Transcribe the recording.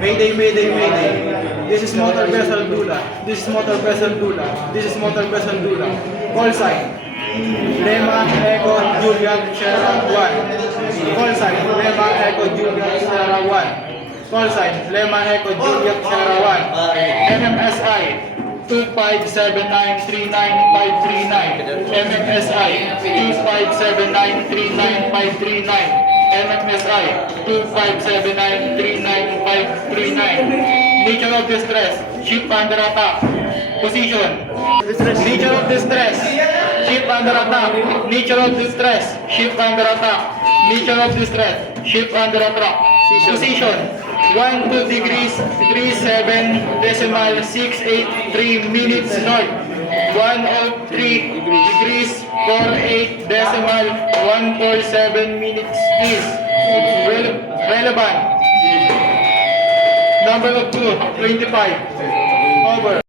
Mayday, mayday, mayday. This is motor vessel Dula. This is motor vessel Dula. This is motor vessel Dula. Call sign. Lema Echo Juliet Sierra 1. Call sign. Lema Echo Juliet Sierra 1. Call sign. Lema Echo Juliet Sierra 1. MMSI 25793939. MMSI 25793939. MMSI 25793939. Nature of distress, ship under attack. Position. Nature of distress, ship under attack. Nature of distress, ship under attack. Nature of distress, ship under attack. Position. 12 degrees 37 decimal 683 minutes north. 103 degrees 48 decimal 147 minutes east. Relevant. Number of crew 25. Over.